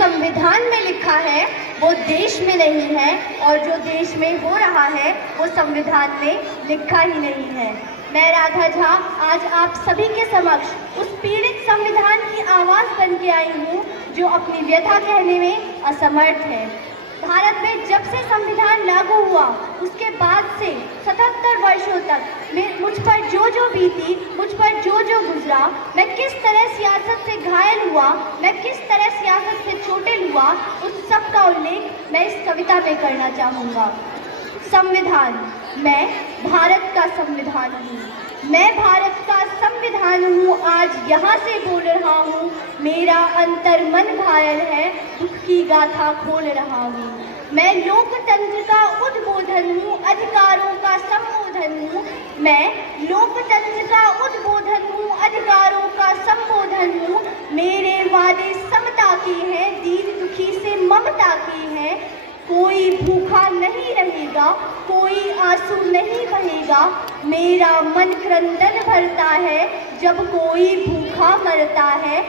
संविधान में लिखा है वो देश में नहीं है, और जो देश में हो रहा है वो संविधान में लिखा ही नहीं है। मैं राधा झा आज आप सभी के समक्ष उस पीड़ित संविधान की आवाज़ बन के आई हूँ जो अपनी व्यथा कहने में असमर्थ है। भारत में जब से संविधान लागू हुआ उसके बाद से 77 वर्षों तक मुझ पर जो बीती, मुझ पर जो गुजरा, मैं किस तरह सियासत से घायल हुआ, मैं किस तरह सियासत से चोटिल हुआ, उस सब का उल्लेख मैं इस कविता में करना चाहूँगा। संविधान, मैं भारत का संविधान हूँ, मैं भारत का संविधान हूँ। आज यहाँ से बोल रहा हूँ, मेरा अंतर मन घायल है, दुख की गाथा खोल रहा हूँ। मैं लोकतंत्र का उद्बोधन हूँ, अधिकारों का संबोधन हूँ। मैं लोकतंत्र का उद्बोधन हूँ, अधिकारों का संबोधन हूँ। मेरे वादे समता के हैं, दीन दुखी से ममता के हैं। कोई भूखा नहीं रहेगा, कोई आंसू नहीं बहेगा। मेरा मन क्रंदन भरता है जब कोई भूखा मरता है।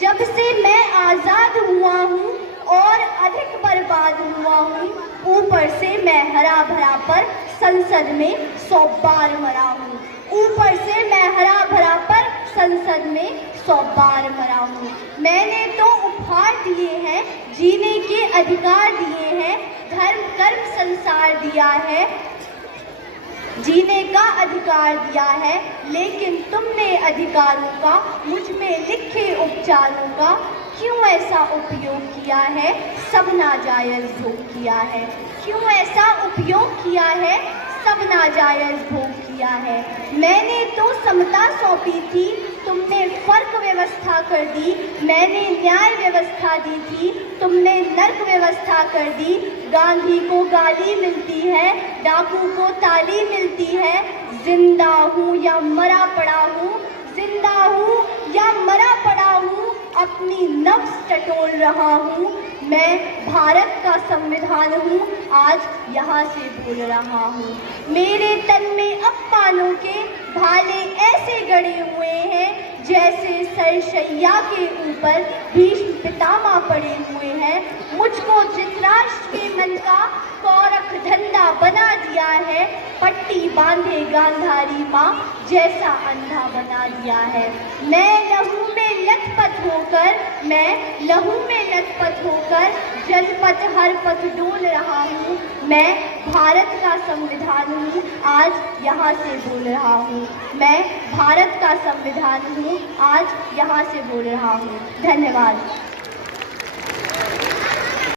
जब से मैं आज़ाद हुआ हूँ और अधिक बर्बाद हुआ हूँ, ऊपर से मैं हरा भरा पर संसद में 100 बार मरा हूँ। ऊपर से मैं हरा भरा पर संसद में 100 बार मरा हूँ। मैंने तो उपहार दिए हैं, जीने के अधिकार दिए हैं, धर्म कर्म संसार दिया है, जीने का अधिकार दिया है। लेकिन तुमने अधिकारों का मुझ में लिखे उपचारों का क्यों ऐसा उपयोग किया है, सब नाजायज भोग किया है। क्यों ऐसा उपयोग किया है, सब नाजायज भोग किया है। मैंने तो समता सौंपी थी, तुमने फर्क व्यवस्था कर दी। मैंने न्याय व्यवस्था दी थी, तुमने नर्क व्यवस्था कर दी। गांधी को गाली मिलती है, डाकू को ताली मिलती है। जिंदा हूँ या मरा पड़ा हूँ, जिंदा हूँ या मरा पड़ा हूँ, अपनी नफ्स टटोल रहा हूँ। मैं भारत का संविधान हूँ, आज यहाँ से बोल रहा हूँ। मेरे तन में अफवानों के भाले ऐसे गड़े हुए हैं जैसे सरशैया के ऊपर भीष्म पितामह पड़े हुए हैं। मुझको धृतराष्ट्र के मन का कौरख धंधा बना दिया है। पट्टी बांधे गांधारी माँ जैसा अंधा बना दिया है। मैं लहू में लथपथ होकर, मैं लहू में लथपथ होकर जनपथ हर पथ डोल रहा हूँ। मैं भारत का संविधान हूँ, आज यहाँ से बोल रहा हूँ। मैं भारत का संविधान हूँ, आज यहाँ से बोल रहा हूँ। धन्यवाद।